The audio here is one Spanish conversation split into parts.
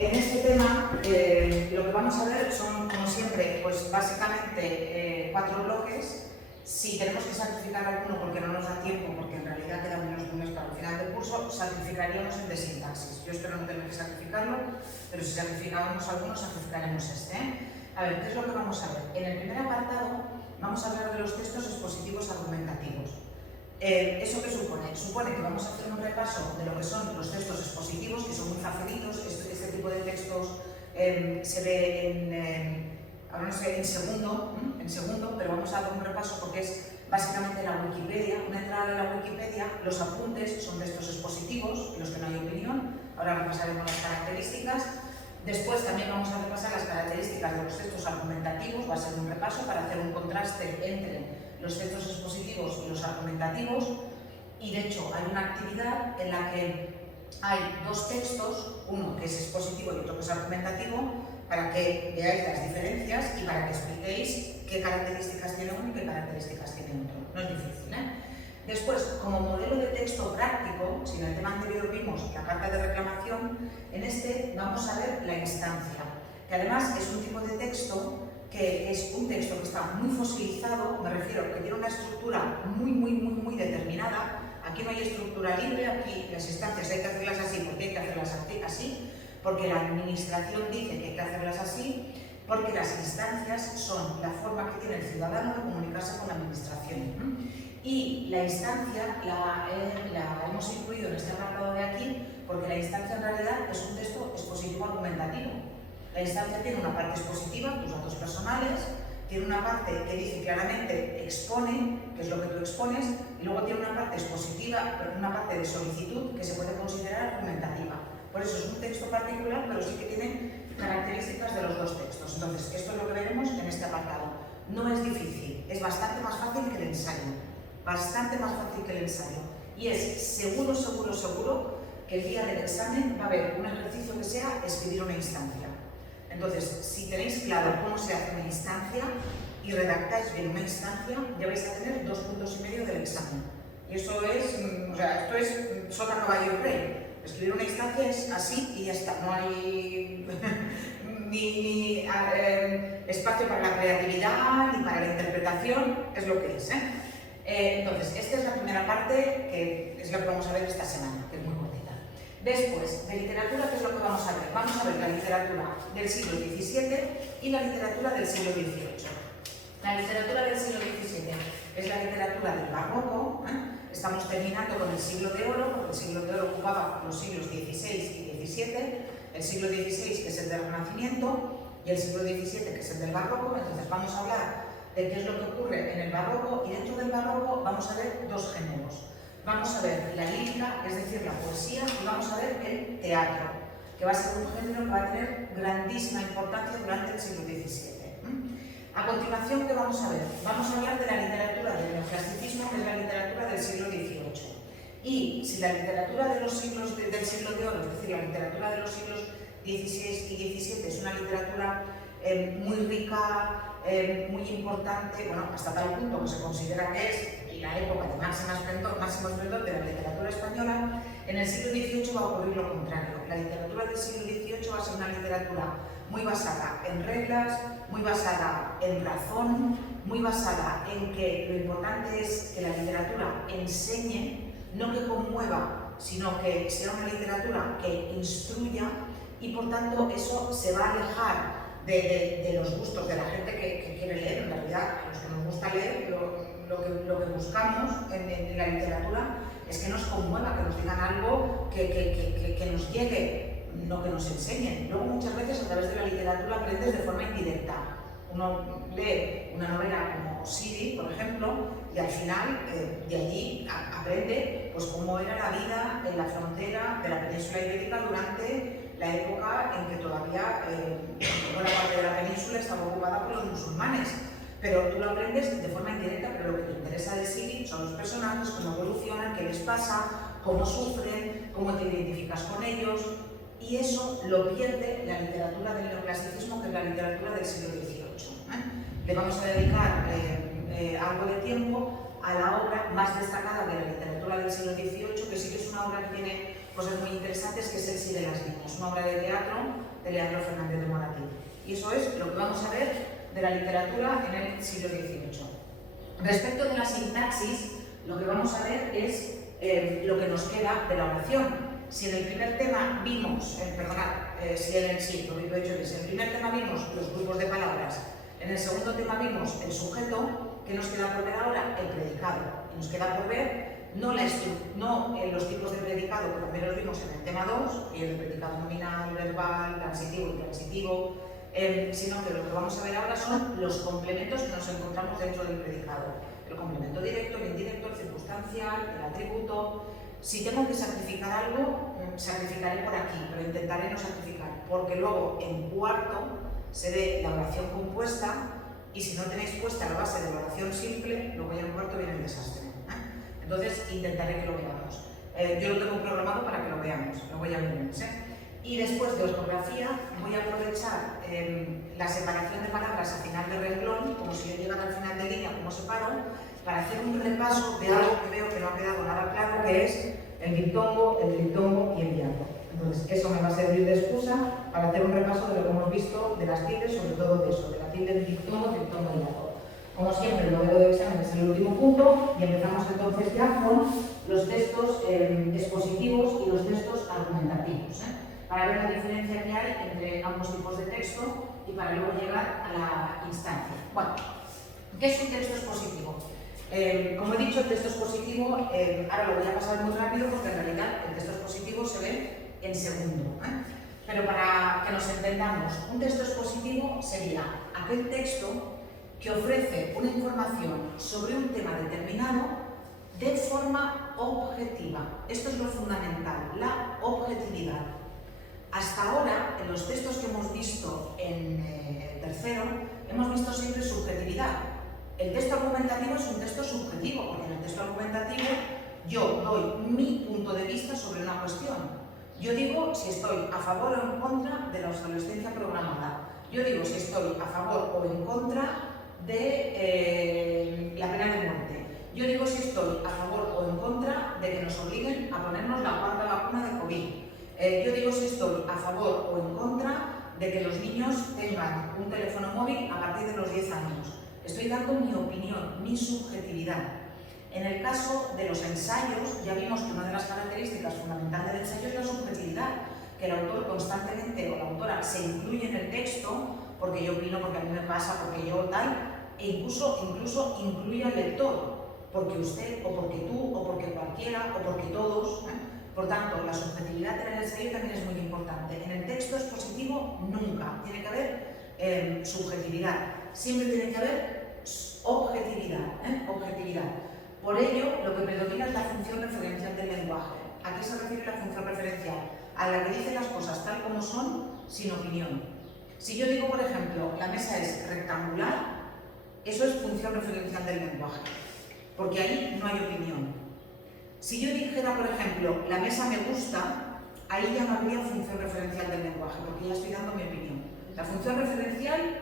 En este tema, lo que vamos a ver son, como siempre, pues básicamente 4 bloques. Si tenemos que sacrificar alguno porque no nos da tiempo, porque en realidad quedan menos de un mes para el final del curso, sacrificaríamos el de sintaxis. Yo espero no tener que sacrificarlo, pero si sacrificábamos alguno, sacrificaremos este. A ver, ¿qué es lo que vamos a ver? En el primer apartado vamos a hablar de los textos expositivos argumentativos. ¿Eso qué supone? Supone que vamos a hacer un repaso de lo que son los textos expositivos, que son muy facilitos. Este tipo de textos se ve ahora no sé, en segundo, pero vamos a dar un repaso porque es básicamente la Wikipedia, una entrada de la Wikipedia. Los apuntes son textos expositivos, en los que no hay opinión. Ahora repasaremos las características. Después también vamos a repasar las características de los textos argumentativos, va a ser un repaso para hacer un contraste entre los textos expositivos y los argumentativos. Y de hecho hay una actividad en la que hay 2 textos, uno que es expositivo y otro que es argumentativo, para que veáis las diferencias y para que expliquéis qué características tiene uno y qué características tiene otro. No es difícil, ¿eh? Después, como modelo de texto práctico, si en el tema anterior vimos la carta de reclamación, en este vamos a ver la instancia, que además es un tipo de texto que es un texto que está muy fosilizado, me refiero que tiene una estructura muy determinada. Aquí no hay estructura libre, aquí las instancias hay que hacerlas así, porque hay que hacerlas así, porque la administración dice que hay que hacerlas así, porque las instancias son la forma que tiene el ciudadano de comunicarse con la administración. Y la instancia la hemos incluido en este apartado de aquí porque la instancia en realidad es un texto expositivo argumentativo. La instancia tiene una parte expositiva, tus datos personales, tiene una parte que dice claramente expone, que es lo que tú expones, y luego tiene una parte expositiva, pero una parte de solicitud que se puede considerar argumentativa. Por eso es un texto particular, pero sí que tiene características de los 2 textos. Entonces, esto es lo que veremos en este apartado. No es difícil, es bastante más fácil que el ensayo. Bastante más fácil que el ensayo. Y es seguro que el día del examen va a haber un ejercicio que sea escribir una instancia. Entonces, si tenéis claro cómo se hace una instancia y redactáis bien una instancia, ya vais a tener 2,5 puntos del examen. Y eso es, esto es sota, caballo y rey. Escribir una instancia es así y ya está. No hay ni espacio para la creatividad ni para la interpretación, es lo que es. Entonces, esta es la primera parte, que es lo que vamos a ver esta semana, que es muy cortita. Después, de literatura, ¿qué es lo que vamos a ver? Vamos a ver la literatura del siglo XVII y la literatura del siglo XVIII. La literatura del siglo XVII es la literatura del barroco. Estamos terminando con el siglo de oro, porque el siglo de oro ocupaba los siglos XVI y XVII, el siglo XVI, que es el del Renacimiento, y el siglo XVII, que es el del barroco. Entonces vamos a hablar de qué es lo que ocurre en el barroco, y dentro del barroco vamos a ver 2 géneros. Vamos a ver la lírica, es decir, la poesía, y vamos a ver el teatro, que va a ser un género que va a tener grandísima importancia durante el siglo XVII. A continuación, ¿qué vamos a ver? Vamos a hablar de la literatura del neoclasicismo, que es la literatura del siglo XVIII. Y si la literatura de los siglos del siglo de oro, es decir, la literatura de los siglos XVI y XVII es una literatura muy rica, muy importante, bueno, hasta tal punto que se considera que es la época de máximo esplendor de la literatura española, en el siglo XVIII va a ocurrir lo contrario. La literatura del siglo XVIII va a ser una literatura muy basada en reglas, muy basada en razón, muy basada en que lo importante es que la literatura enseñe, no que conmueva, sino que sea una literatura que instruya, y por tanto eso se va a alejar de los gustos de la gente que quiere leer. En realidad, a los que nos gusta leer, lo que buscamos en la literatura es que nos conmueva, que nos digan algo que nos llegue, no que nos enseñen. Luego, muchas veces, a través de la literatura aprendes de forma indirecta. Uno lee una novela como Siri, por ejemplo, y al final de allí aprende pues, cómo era la vida en la frontera de la península ibérica durante la época en que todavía buena parte de la península estaba ocupada por los musulmanes. Pero tú lo aprendes de forma indirecta, pero lo que te interesa de Siri son los personajes, cómo evolucionan, qué les pasa, cómo sufren, cómo te identificas con ellos. Y eso lo pierde la literatura del neoclasicismo, que es la literatura del siglo XVIII. Le vamos a dedicar algo de tiempo a la obra más destacada de la literatura del siglo XVIII, que sí que es una obra que tiene cosas muy interesantes, que es El sí de las niñas, una obra de teatro de Leandro Fernández de Moratín. Y eso es lo que vamos a ver de la literatura en el siglo XVIII. Respecto de la sintaxis, lo que vamos a ver es lo que nos queda de la oración. Si en el primer tema vimos, si en el primer tema vimos los grupos de palabras, en el segundo tema vimos el sujeto, ¿qué nos queda por ver ahora? El predicado. Y nos queda por ver no los tipos de predicado, que también los vimos en el tema 2, y el predicado nominal, verbal, transitivo y transitivo, sino que lo que vamos a ver ahora son los complementos que nos encontramos dentro del predicado. El complemento directo, el indirecto, el circunstancial, el atributo. Si tengo que sacrificar algo, sacrificaré por aquí, pero intentaré no sacrificar, porque luego en cuarto se ve la oración compuesta, y si no tenéis puesta la base de la oración simple, luego ya en cuarto viene el desastre. Entonces intentaré que lo veamos. Yo lo tengo programado para que lo veamos, luego ya veremos. Y después de ortografía voy a aprovechar la separación de palabras a final de renglón, como si yo llegara al final de línea, como separo, para hacer un repaso de algo que veo que no ha quedado nada claro, que es el diptongo, el triptongo y el hiato. Entonces, eso me va a servir de excusa para hacer un repaso de lo que hemos visto de las tildes, sobre todo de eso, de la tilde, el diptongo, triptongo y hiato. Como siempre, el modelo de examen es el último punto y empezamos entonces ya con los textos expositivos y los textos argumentativos, para ver la diferencia que hay entre ambos tipos de texto y para luego llegar a la instancia. Bueno, ¿qué es un texto expositivo? Como he dicho, el texto expositivo, ahora lo voy a pasar muy rápido porque en realidad el texto expositivo se ve en segundo. Pero para que nos entendamos, un texto expositivo sería aquel texto que ofrece una información sobre un tema determinado de forma objetiva. Esto es lo fundamental, la objetividad. Hasta ahora, en los textos que hemos visto en tercero, hemos visto siempre subjetividad. El texto argumentativo es un texto subjetivo, porque en el texto argumentativo yo doy mi punto de vista sobre una cuestión. Yo digo si estoy a favor o en contra de la obsolescencia programada. Yo digo si estoy a favor o en contra de la pena de muerte. Yo digo si estoy a favor o en contra de que nos obliguen a ponernos la cuarta vacuna de COVID. Yo digo si estoy a favor o en contra de que los niños tengan un teléfono móvil a partir de los 10 años. Estoy dando mi opinión, mi subjetividad. En el caso de los ensayos, ya vimos que una de las características fundamentales del ensayo es la subjetividad, que el autor constantemente o la autora se incluye en el texto porque yo opino, porque a mí me pasa, porque yo tal, e incluso incluye al lector, porque usted, o porque tú, o porque cualquiera, o porque todos. Por tanto, la subjetividad en el ensayo también es muy importante. En el texto expositivo nunca tiene que haber subjetividad, siempre tiene que haber objetividad, objetividad. Por ello, lo que predomina es la función referencial del lenguaje. ¿A qué se refiere la función referencial? A la que dice las cosas tal como son, sin opinión. Si yo digo, por ejemplo, la mesa es rectangular, eso es función referencial del lenguaje, porque ahí no hay opinión. Si yo dijera, por ejemplo, la mesa me gusta, ahí ya no habría función referencial del lenguaje, porque ya estoy dando mi opinión. La función referencial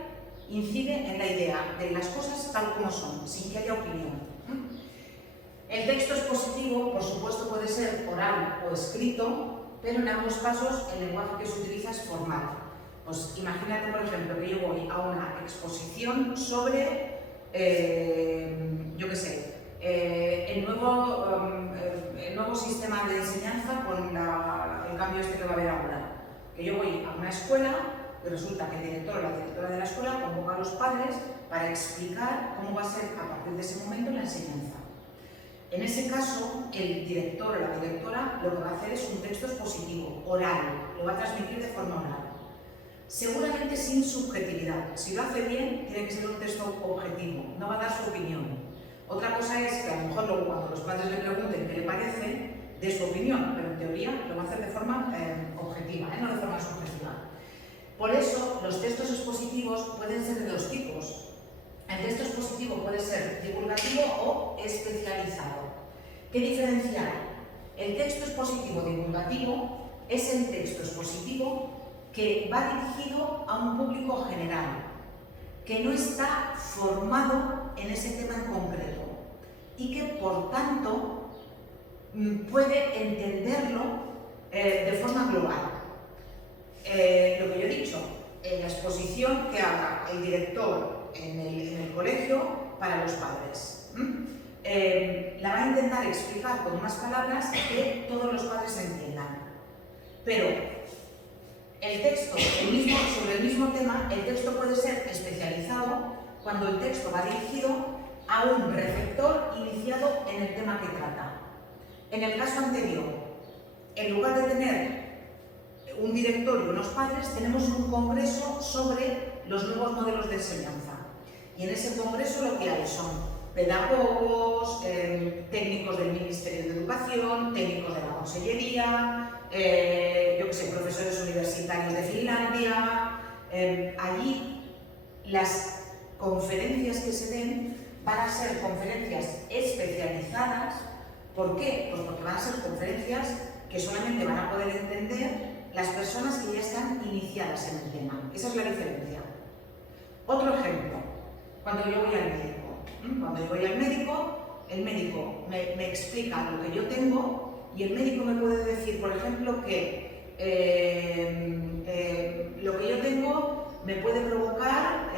incide en la idea de las cosas tal como son, sin que haya opinión. El texto expositivo, por supuesto, puede ser oral o escrito, pero en ambos casos el lenguaje que se utiliza es formal. Pues imagínate, por ejemplo, que yo voy a una exposición sobre, yo qué sé, el nuevo sistema de enseñanza con el cambio este que va a haber ahora. Que yo voy a una escuela y resulta que el director o la directora de la escuela convoca a los padres para explicar cómo va a ser a partir de ese momento la enseñanza. En ese caso, el director o la directora lo que va a hacer es un texto expositivo, oral, lo va a transmitir de forma oral. Seguramente sin subjetividad. Si lo hace bien, tiene que ser un texto objetivo, no va a dar su opinión. Otra cosa es que a lo mejor luego cuando los padres le pregunten qué le parece, dé su opinión, pero en teoría lo va a hacer de forma objetiva, no de forma subjetiva. Por eso, los textos expositivos pueden ser de dos tipos. El texto expositivo puede ser divulgativo o especializado. ¿Qué diferencia hay? El texto expositivo divulgativo es el texto expositivo que va dirigido a un público general, que no está formado en ese tema en concreto y que, por tanto, puede entenderlo de forma global. Lo que yo he dicho, en la exposición que haga el director en el colegio para los padres. La va a intentar explicar con unas palabras que todos los padres entiendan. Pero el texto sobre el mismo tema, el texto puede ser especializado cuando el texto va dirigido a un receptor iniciado en el tema que trata. En el caso anterior, en lugar de tener un director y unos padres, tenemos un congreso sobre los nuevos modelos de enseñanza. Y en ese congreso lo que hay son pedagogos, técnicos del Ministerio de Educación, técnicos de la Consellería, yo qué sé, profesores universitarios de Finlandia. Allí las conferencias que se den van a ser conferencias especializadas. ¿Por qué? Pues porque van a ser conferencias que solamente van a poder entender las personas que ya están iniciadas en el tema. Esa es la diferencia. Otro ejemplo, cuando yo voy al médico. Cuando yo voy al médico, el médico me explica lo que yo tengo y el médico me puede decir, por ejemplo, que lo que yo tengo me puede provocar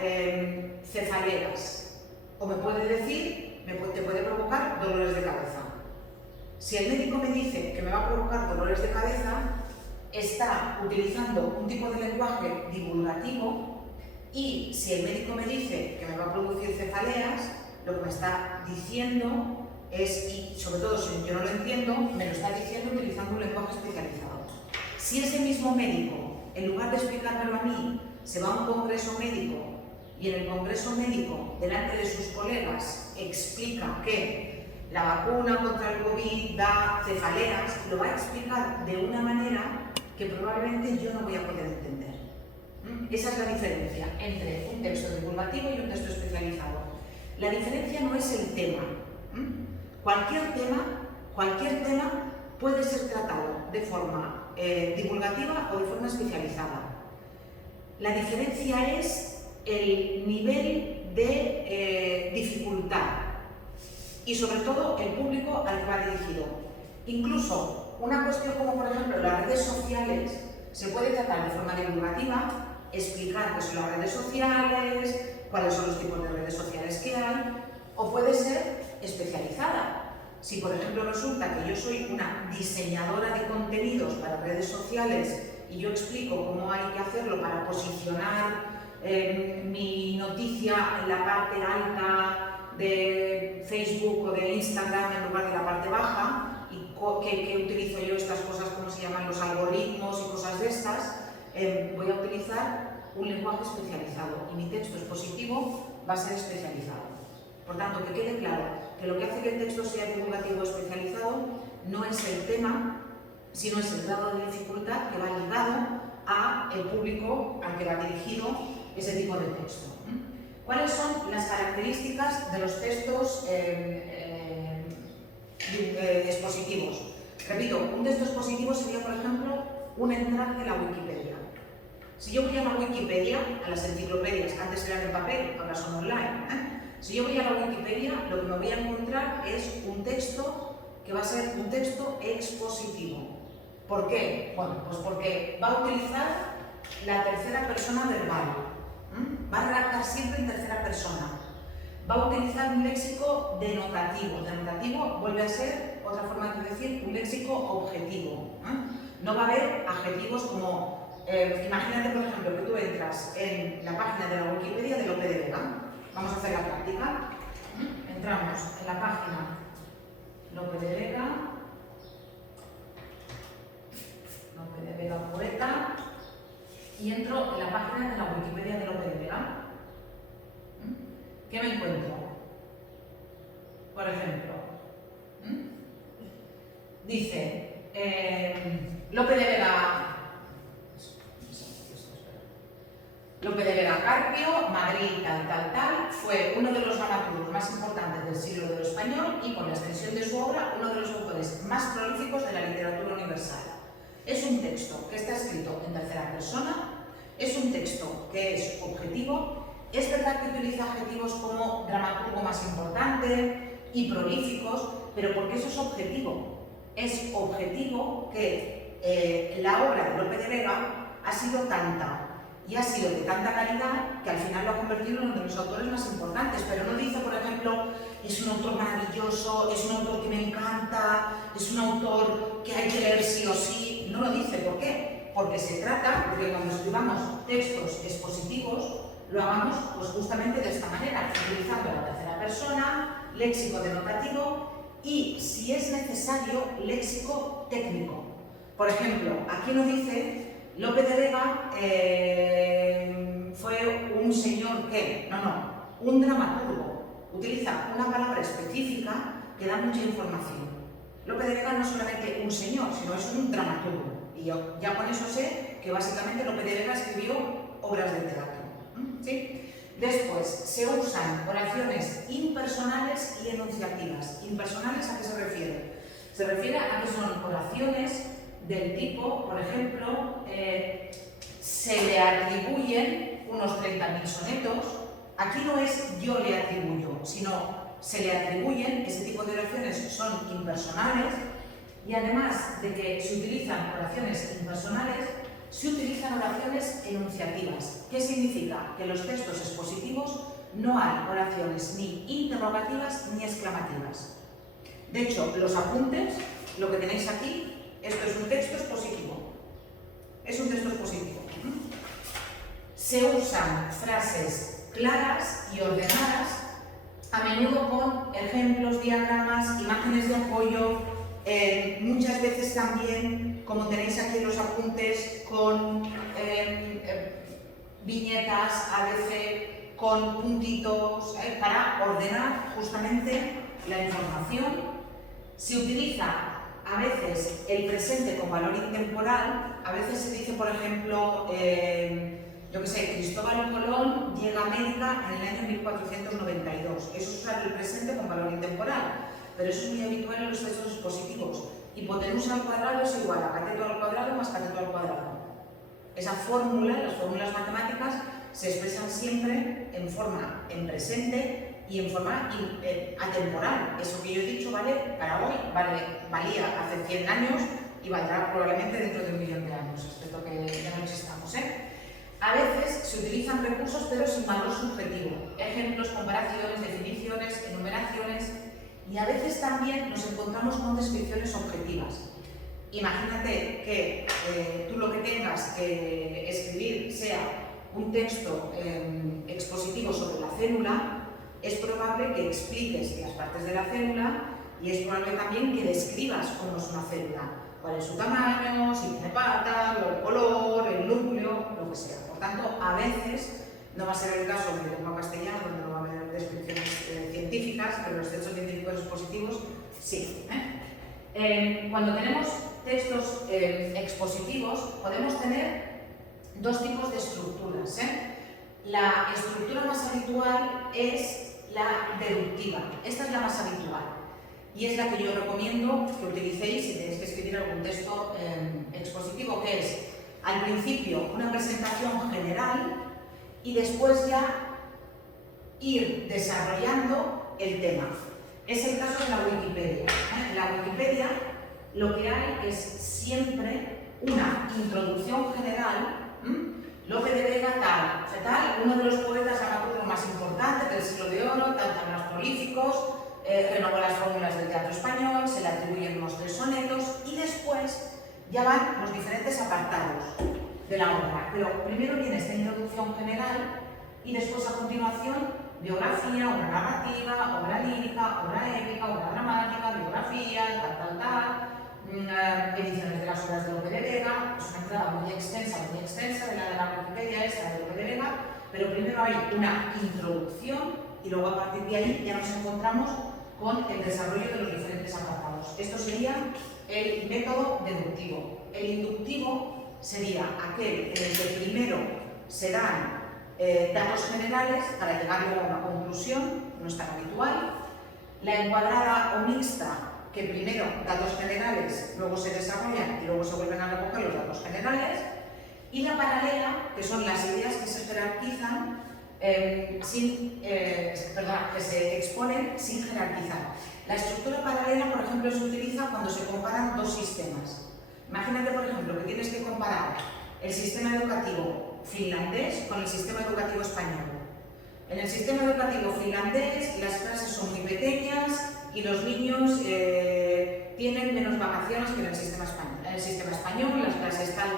cefaleas o me puede decir, te puede provocar dolores de cabeza. Si el médico me dice que me va a provocar dolores de cabeza, está utilizando un tipo de lenguaje divulgativo, y si el médico me dice que me va a producir cefaleas, lo que me está diciendo es, y sobre todo si yo no lo entiendo, me lo está diciendo utilizando un lenguaje especializado. Si ese mismo médico, en lugar de explicármelo a mí, se va a un congreso médico y en el congreso médico, delante de sus colegas, explica que la vacuna contra el COVID da cefaleas, lo va a explicar de una manera que probablemente yo no voy a poder entender. Esa es la diferencia entre un texto divulgativo y un texto especializado. La diferencia no es el tema. Cualquier tema puede ser tratado de forma divulgativa o de forma especializada. La diferencia es el nivel de dificultad y sobre todo el público al que va dirigido. Incluso una cuestión como por ejemplo las redes sociales se puede tratar de forma divulgativa, explicar qué son las redes sociales, cuáles son los tipos de redes sociales que hay, o puede ser especializada. Si por ejemplo resulta que yo soy una diseñadora de contenidos para redes sociales y yo explico cómo hay que hacerlo para posicionar mi noticia en la parte alta de Facebook o de Instagram en lugar de la parte baja, y que utilizo yo estas cosas, como se llaman los algoritmos y cosas de estas, voy a utilizar un lenguaje especializado y mi texto expositivo va a ser especializado. Por tanto, que quede claro que lo que hace que el texto sea divulgativo o especializado no es el tema, sino es el grado de dificultad que va ligado al público al que va dirigido ese tipo de texto. ¿Cuáles son las características de los textos expositivos? Repito, un texto expositivo sería, por ejemplo, un entrada de la Wikipedia. Si yo voy a la Wikipedia, a las enciclopedias, antes eran en papel, ahora son online, si yo voy a la Wikipedia, lo que me voy a encontrar es un texto que va a ser un texto expositivo. ¿Por qué? Bueno, pues porque va a utilizar la tercera persona verbal. Va a redactar siempre en tercera persona. Va a utilizar un léxico denotativo. Denotativo vuelve a ser otra forma de decir un léxico objetivo. No va a haber adjetivos como, imagínate por ejemplo que tú entras en la página de la Wikipedia de Lope de Vega. Vamos a hacer la práctica. Entramos en la página Lope de Vega, poeta, y entro en la página de la Wikipedia de Lope de Vega. ¿Qué me encuentro? Por ejemplo, dice Lope de Vega Carpio, Madrid, tal, fue uno de los dramaturgos más importantes del siglo del español y, con la extensión de su obra, uno de los autores más prolíficos de la literatura universal. Es un texto que está escrito en tercera persona, es un texto que es objetivo. Es verdad que utiliza adjetivos como dramaturgo más importante y prolíficos, pero porque eso es objetivo. Es objetivo que la obra de Lope de Vega ha sido tanta y ha sido de tanta calidad que al final lo ha convertido en uno de los autores más importantes, pero no dice, por ejemplo, es un autor maravilloso, es un autor que me encanta, es un autor que hay que leer sí o sí. No lo dice. ¿Por qué? Porque se trata de que cuando escribamos textos expositivos lo hagamos pues justamente de esta manera, utilizando la tercera persona, léxico denotativo y, si es necesario, léxico técnico. Por ejemplo, aquí nos dice Lope de Vega fue un señor que, un dramaturgo. Utiliza una palabra específica que da mucha información. Lope de Vega no es solamente un señor, sino es un dramaturgo. Y yo ya con eso sé que básicamente Lope de Vega escribió obras de teatro. ¿Sí? Después, se usan oraciones impersonales y enunciativas. ¿Impersonales a qué se refiere? Se refiere a que son oraciones del tipo, por ejemplo, se le atribuyen unos 30.000 sonetos. Aquí no es yo le atribuyo, sino se le atribuyen. Este tipo de oraciones son impersonales y, además de que se utilizan oraciones impersonales, se utilizan oraciones enunciativas. ¿Qué significa? Que en los textos expositivos no hay oraciones ni interrogativas ni exclamativas. De hecho, los apuntes, lo que tenéis aquí, esto es un texto expositivo. Es un texto expositivo. Se usan frases claras y ordenadas, a menudo con ejemplos, diagramas, imágenes de apoyo, muchas veces también, como tenéis aquí en los apuntes, con viñetas, a veces con puntitos, para ordenar justamente la información. Se utiliza a veces el presente con valor intemporal. A veces se dice, por ejemplo, yo que sé, Cristóbal Colón llega a América en el año 1492. Eso es usar el presente con valor intemporal, pero eso es muy habitual en los textos expositivos. Hipotenusa al cuadrado es igual a cateto al cuadrado más cateto al cuadrado. Esa fórmula, las fórmulas matemáticas, se expresan siempre en presente y en forma atemporal. Eso que yo he dicho vale para hoy, valía hace 100 años y valdrá probablemente dentro de 1.000.000 de años, excepto que ya no existamos. A veces se utilizan recursos pero sin valor subjetivo. Ejemplos, comparaciones, definiciones, enumeraciones, y a veces también nos encontramos con descripciones objetivas. Imagínate que tú lo que tengas que escribir sea un texto expositivo sobre la célula. Es probable que expliques las partes de la célula y es probable también que describas cómo es una célula, cuál es su tamaño, si tiene patas, el color, el núcleo, lo que sea. Por tanto, a veces, no va a ser el caso de lengua castellana, donde no va a haber descripciones científicas, pero los textos científicos expositivos sí. Cuando tenemos textos expositivos, podemos tener dos tipos de estructuras. La estructura más habitual es la deductiva. Esta es la más habitual y es la que yo recomiendo que utilicéis si tenéis que escribir algún texto expositivo, que es al principio una presentación general y después ya ir desarrollando el tema. Es el caso de la Wikipedia. En la Wikipedia lo que hay es siempre una introducción general. Lope de Vega, tal, uno de los poetas dramaturgos más importantes del siglo de oro, tan más prolíficos, renovó las fórmulas del teatro español, se le atribuyen unos 3 sonetos y después ya van los diferentes apartados de la obra. Pero primero viene esta introducción general y después, a continuación, biografía, obra narrativa, obra lírica, obra épica, obra dramática, biografía, ediciones de las obras de Lope de Vega. Es una entrada muy extensa de la Wikipedia, esta de Lope de Vega, pero primero hay una introducción y luego a partir de ahí ya nos encontramos con el desarrollo de los diferentes apartados. Esto sería el método deductivo. El inductivo sería aquel en el que primero se dan datos generales para llegar luego a una conclusión, no es tan habitual. La encuadrada o mixta, que primero datos generales, luego se desarrollan y luego se vuelven a recoger los datos generales, y la paralela, que son las ideas que se jerarquizan, que se exponen sin jerarquizar. La estructura paralela, por ejemplo, se utiliza cuando se comparan dos sistemas. Imagínate, por ejemplo, que tienes que comparar el sistema educativo finlandés con el sistema educativo español. En el sistema educativo finlandés las clases son muy pequeñas y los niños tienen menos vacaciones que en el sistema español. En el sistema español las clases tal.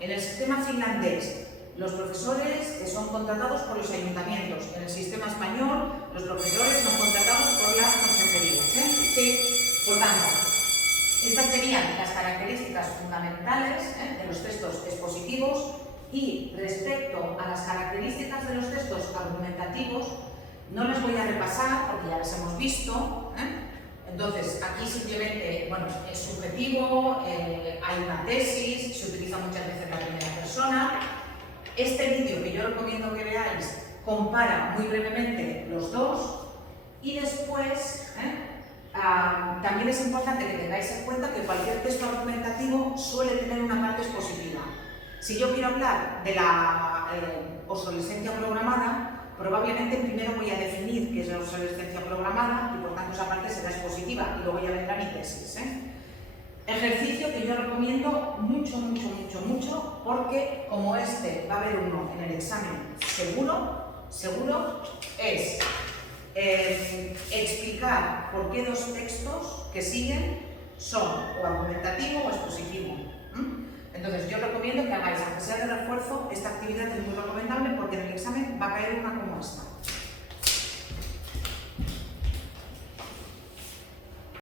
En el sistema finlandés los profesores son contratados por los ayuntamientos. En el sistema español los profesores son contratados por las consejerías. Sí. Por tanto, estas serían las características fundamentales de los textos expositivos. Y respecto a las características de los textos argumentativos, no les voy a repasar porque ya las hemos visto. Entonces, aquí simplemente, bueno, es subjetivo, hay una tesis, se utiliza muchas veces la primera persona. Este vídeo que yo recomiendo que veáis compara muy brevemente los dos y después también es importante que tengáis en cuenta que cualquier texto argumentativo suele tener una parte expositiva. Si yo quiero hablar de la obsolescencia programada, probablemente primero voy a definir qué es la obsolescencia programada y por tanto esa parte será expositiva y luego ya vendrá mi tesis. Ejercicio que yo recomiendo mucho porque como este va a haber uno en el examen seguro, es explicar por qué dos textos que siguen son o argumentativo o expositivo. Entonces yo recomiendo que hagáis, aunque sea de refuerzo, esta actividad es muy recomendable porque en el examen va a caer una como esta.